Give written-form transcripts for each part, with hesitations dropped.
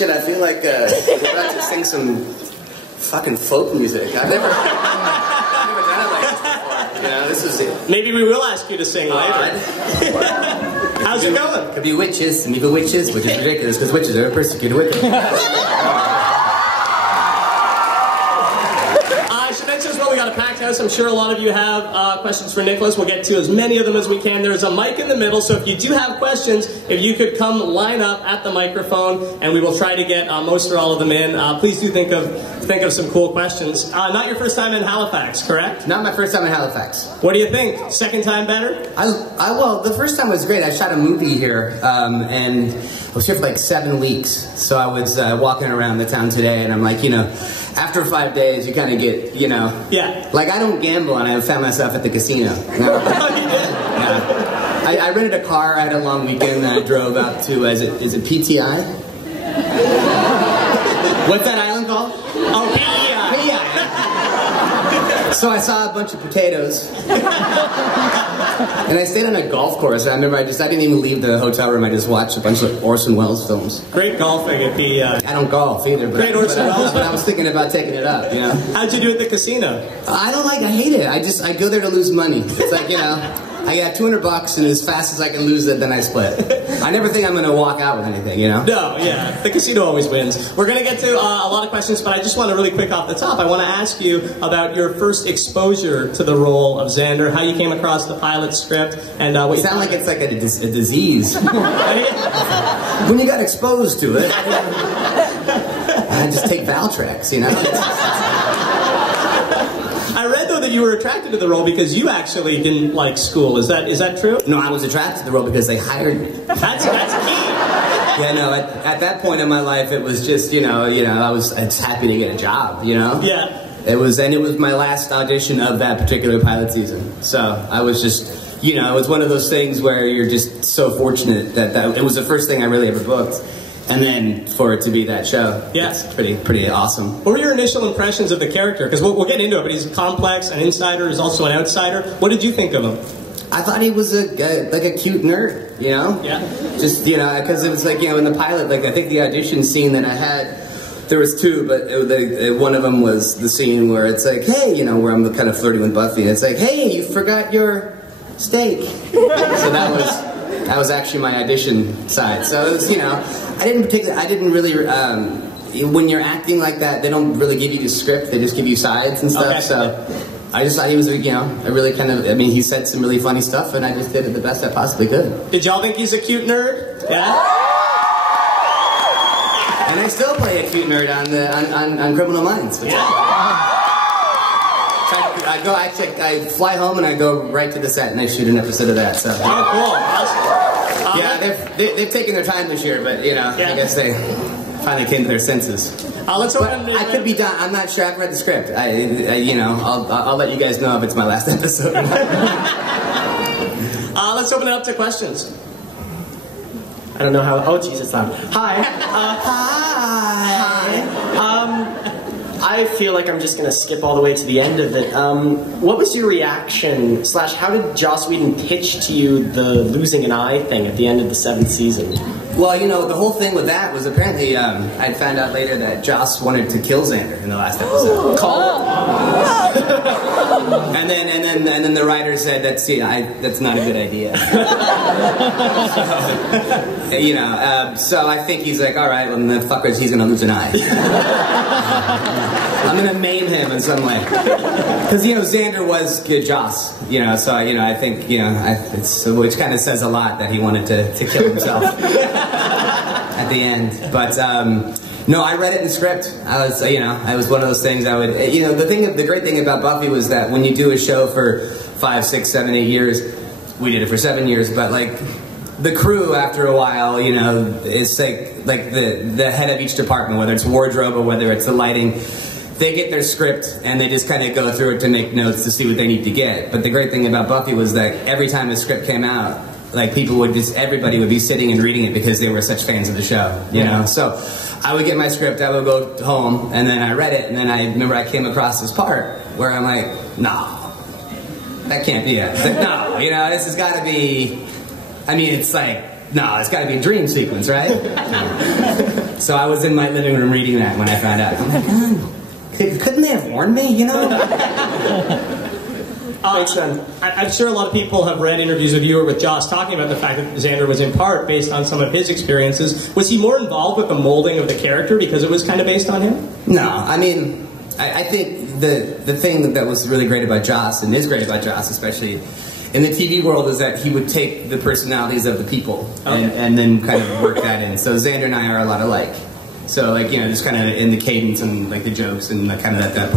Shit, I feel like we're about to sing some fucking folk music. I've never done it like this before. You know, this is it. Maybe we will ask you to sing later. How's it going? Could be witches, and even witches, which is ridiculous because witches are persecuted wicked. We got a packed house. I'm sure a lot of you have questions for Nicholas. We'll get to as many of them as we can. There's a mic in the middle, so if you do have questions, if you could come line up at the microphone, and we will try to get most or all of them in. Please do think of some cool questions. Not your first time in Halifax, correct? Not my first time in Halifax. What do you think? Second time better? Well, the first time was great. I shot a movie here, and I was here for like 7 weeks. So I was walking around the town today, and I'm like, you know, after 5 days, you kind of get, you know. Yeah. Like, I don't gamble, and I found myself at the casino. Oh, you did? Yeah. I rented a car. I had a long weekend, and I drove out to, is it PTI? What's that island called? Oh, PEI. PEI. So I saw a bunch of potatoes. And I stayed on a golf course. I remember I didn't even leave the hotel room. I just watched a bunch of Orson Welles films. Great golfing at PEI. I don't golf either, but I was thinking about taking it up, you know. How'd you do at the casino? I hate it. I go there to lose money. It's like, you know, I got $200 and as fast as I can lose it, then I split. I never think I'm going to walk out with anything, you know? No, yeah. The casino always wins. We're going to get to a lot of questions, but I just want to really quick off the top. I want to ask you about your first exposure to the role of Xander, how you came across the pilot script, and what you sound like it's like a disease. When you got exposed to it, I just take Valtrex, you know? I read, though, that you were attracted to the role because you actually didn't like school. Is that true? No, I was attracted to the role because they hired me. That's key. Yeah, no, at that point in my life, it was just, you know, I was happy to get a job, you know? Yeah. It was my last audition of that particular pilot season. So I was just, you know, it was one of those things where you're just so fortunate that it was the first thing I really ever booked. And then for it to be that show, yeah, it's pretty awesome. What were your initial impressions of the character? Because we'll get into it, but he's complex, an insider, he's also an outsider. What did you think of him? I thought he was like a cute nerd, you know? Yeah. Just, you know, because it was like, you know, in the pilot, like I think the audition scene that I had, there was two, but one of them was the scene where it's like, hey, you know, where I'm kind of flirting with Buffy, and it's like, hey, you forgot your steak. So that was actually my audition side. So it was, you know, I didn't really, when you're acting like that, they don't really give you the script, they just give you sides and stuff, okay. So I just thought he was, you know, he said some really funny stuff, and I just did it the best I possibly could. Did y'all think he's a cute nerd? Yeah? And I still play a cute nerd on Criminal Minds. Yeah. I fly home and I go right to the set and I shoot an episode of that. So. Oh, cool. Awesome. Yeah, they've taken their time this year, but, you know, yeah. I guess they finally came to their senses. Let's open I could be done. I'm not sure. I've read the script. You know, I'll let you guys know if it's my last episode. Let's open it up to questions. I don't know how. Oh, Jesus! Hi. Hi. I feel like I'm just gonna skip all the way to the end of it. What was your reaction? / How did Joss Whedon pitch to you the losing an eye thing at the end of the 7th season? Well, you know, the whole thing with that was apparently I found out later that Joss wanted to kill Xander in the last episode. And then the writer said that's not a good idea. So, you know, so I think he's like, all right, well, then fuckers, he's gonna lose an eye. I'm gonna maim him in some way. Because, you know, Xander was good Joss, you know, so, you know, I think, you know, which kind of says a lot that he wanted to kill himself at the end. But, no, I read it in the script. I was one of those things I would, you know, the great thing about Buffy was that when you do a show for 5, 6, 7, 8 years, we did it for 7 years, but like, the crew after a while, you know, it's like the head of each department, whether it's wardrobe or whether it's the lighting, they get their script and they just kind of go through it to make notes to see what they need to get. But the great thing about Buffy was that every time the script came out, like everybody would be sitting and reading it because they were such fans of the show, you know? So I would get my script, I would go home, and then I read it, and then I remember I came across this part where I'm like, no, that can't be it. Like, no, you know, this has got to be, I mean, it's like, no, it's got to be a dream sequence, right? So I was in my living room reading that when I found out. I'm like, couldn't they have warned me, you know? I'm sure a lot of people have read interviews with you or with Joss talking about the fact that Xander was in part based on some of his experiences. Was he more involved with the molding of the character because it was kind of based on him? No, I mean, I think the thing that was really great about Joss, and is great about Joss, especially in the TV world, is that he would take the personalities of the people and then kind of work that in. So Xander and I are a lot alike. So, like, you know, just kind of in the cadence and, like, the jokes and the kind of that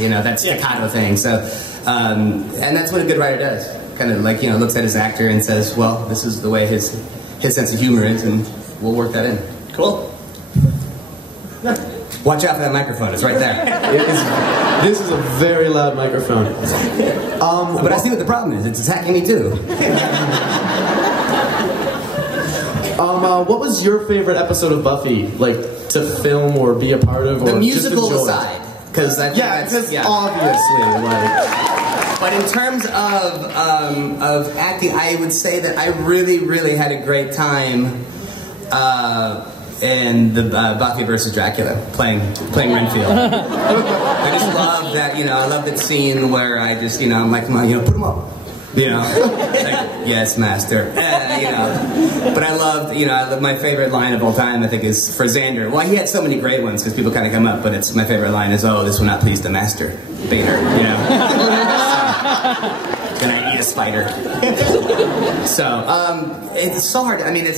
you know, that staccato thing. So, and that's what a good writer does. Kind of, like, you know, looks at his actor and says, well, this is the way his sense of humor is, and we'll work that in. Cool. Watch out for that microphone. It's right there. This is a very loud microphone. But I see what the problem is. It's attacking me, too. What was your favorite episode of Buffy, like, to film or be a part of, or the musical just enjoy? Aside, because obviously, like. But in terms of acting, I would say that I really had a great time in the Buffy versus Dracula, playing Renfield. I just love that, you know. I love that scene where I just, you know, I'm like, come on, you know, put him up. You know, like, yes, master. You know, but I loved, you know, my favorite line of all time, I think, is for Xander. Well, he had so many great ones because people kind of come up, but it's my favorite line is, "Oh, this will not please the master, Bader." You know, gonna eat a spider. So, it's so hard. I mean, the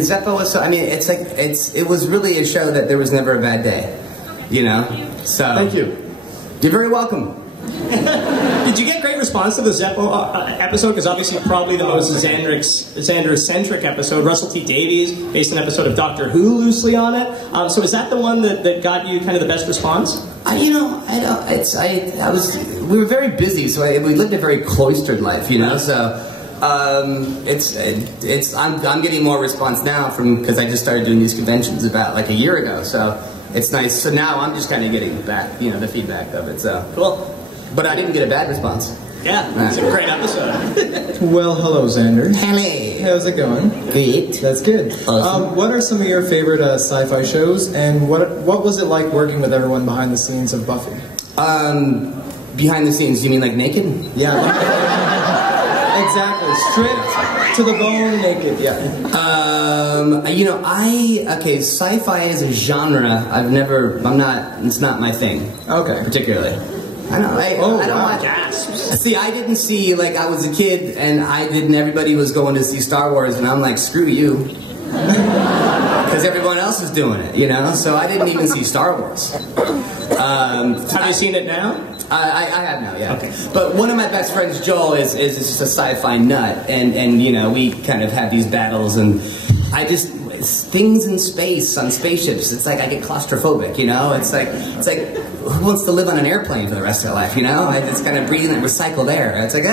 Zeppo was so. I mean, it's like it was really a show that there was never a bad day. You know, so thank you. You're very welcome. Did you get great response to the Zeppo episode? Because obviously probably the most Xander-centric episode. Russell T. Davies based an episode of Doctor Who loosely on it. So is that the one that got you kind of the best response? You know, we were very busy, so we lived a very cloistered life, you know, so I'm getting more response now because I just started doing these conventions about like a year ago, so it's nice. So now I'm just kind of getting back, you know, the feedback of it, so. Cool. But I didn't get a bad response. Yeah, it's a great episode. Well, hello, Xander. Hello. How's it going? Great. That's good. Awesome. What are some of your favorite sci-fi shows, and what was it like working with everyone behind the scenes of Buffy? Behind the scenes, you mean like naked? Yeah. Exactly. Stripped to the bone, naked. Yeah. You know, sci-fi as a genre, it's not my thing. Okay. Particularly. I don't like gasps. See, I didn't see, like, I was a kid and everybody was going to see Star Wars and I'm like, screw you. Because everyone else is doing it, you know? So I didn't even see Star Wars. Have you seen it now? I have now, yeah. Okay. But one of my best friends, Joel, is just a sci-fi nut, and you know, we kind of have these battles, and things in space on spaceships. It's like I get claustrophobic, you know. It's like who wants to live on an airplane for the rest of their life, you know? It's kind of breathing that recycled air. It's like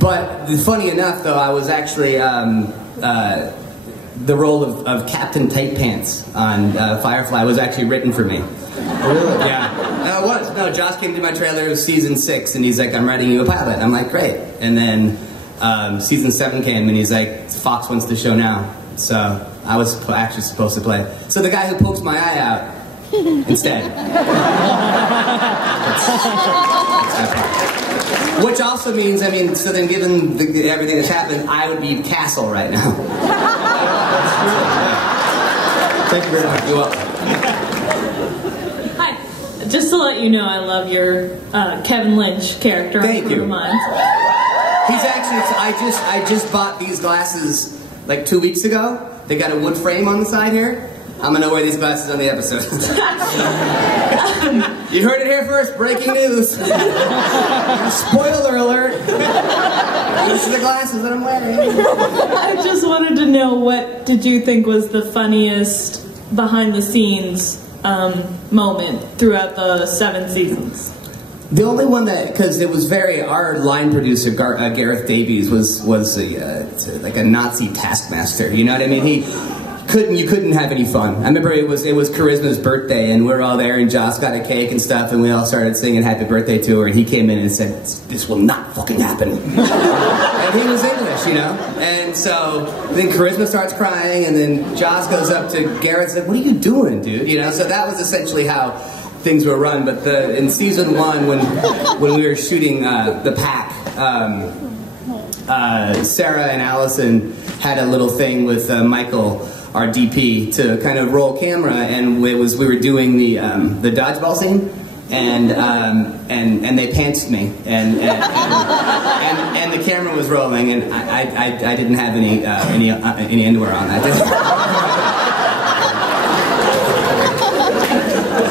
But funny enough, though, I was actually the role of Captain Tight Pants on Firefly was actually written for me. Really? Yeah. No, it was. No, Josh came to my trailer. It was season 6, and he's like, "I'm writing you a pilot." I'm like, "Great." And then season 7 came, and he's like, "Fox wants the show now." So I was actually supposed to play. So the guy who pokes my eye out instead. Which also means, so then given everything that's happened, I would be Castle right now. Thank you very much. You're welcome. Hi. Just to let you know, I love your Kevin Lynch character. Thank you. Mine. He's actually, I just bought these glasses like 2 weeks ago. They got a wood frame on the side here. I'm gonna wear these glasses on the episode. You heard it here first, breaking news. Spoiler alert. These are the glasses that I'm wearing. I just wanted to know, what did you think was the funniest behind the scenes moment throughout the 7 seasons? The only one because it was our line producer, Gareth Davies, was like a Nazi taskmaster, you know what I mean? He you couldn't have any fun. I remember it was Charisma's birthday, and we were all there, and Joss got a cake and stuff, and we all started singing happy birthday to her, and he came in and said, "This will not fucking happen." And he was English, you know? And so then Charisma starts crying, and then Joss goes up to Garrett and said, "What are you doing, dude?" You know, so that was essentially how things were run. But in season 1, when we were shooting the pack, Sarah and Allison had a little thing with Michael, our DP, to kind of roll camera, and we were doing the dodgeball scene, and they pantsed me, and the camera was rolling, and I didn't have any underwear on that.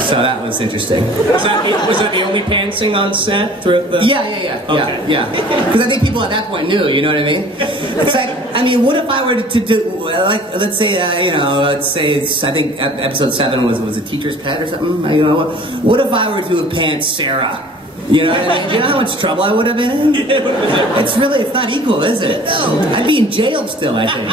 So that was interesting. Was that the only pantsing on set throughout the... Yeah. Okay. Yeah. Because I think people at that point knew, you know what I mean? It's like, I mean, what if I were to do, like, let's say it's, I think episode 7 was a teacher's pet or something? You know, what if I were to have pantsed Sarah? You know what I mean? Do you know how much trouble I would have been in? It's not equal, is it? No. I'd be in jail still, I think.